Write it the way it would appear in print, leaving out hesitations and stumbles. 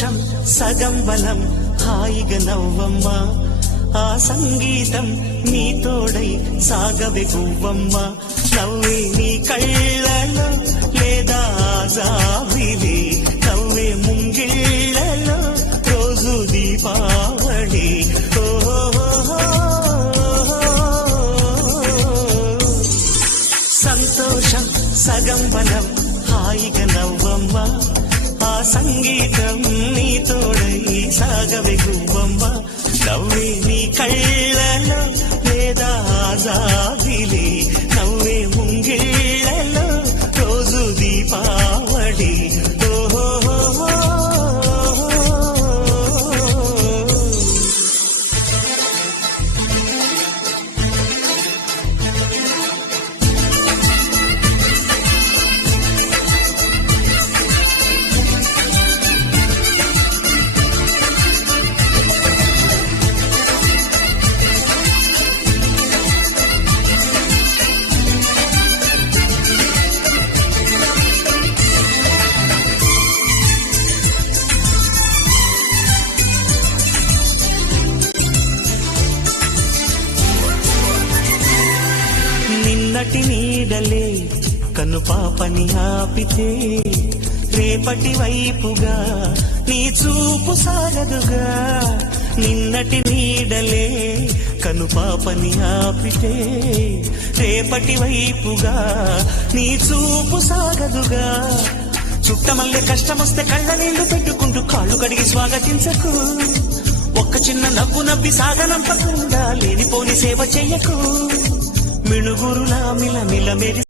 సంతోషం సగం బలం హాయిగా నవ్వమ్మా ఆ సంగీతం నీ తోడై సాగవే గువ్వమ్మ నవ్వే నీ కళ్ళలో లేదా జాబిలి నవ్వే ముంగిళ్ళలో రోజు దీపావళి సంతోషం సగం బలం హాయిగా నవ్వమ్మ ఆ సంగీతం నీ తోడై సాగవే గువ్వమ్మ నవ్వే నీ కళ్ళలో లేదా జాబిలి నవ్వే ముంగిళ్ళలో రోజు దీపావళి నిన్నటి నీడలే కను పాపని ఆపితే రేపటి వైపుగా నీ చూపు సాగదుగా నిన్నటి నీడలే కను పాపని ఆపితే రేపటి వైపుగా నీ చూపు సాగదుగా చుట్టమల్లే కష్టమొస్తే కళ్ళ నీళ్లు పెట్టుకుంటూ కాళ్ళు కడిగి స్వాగతించకు ఒక్క చిన్న నవ్వు నవ్వి సాగనంపకుండా లేనిపోని సేవ చెయ్యకు మిణుగురులా మిల మిల మెరి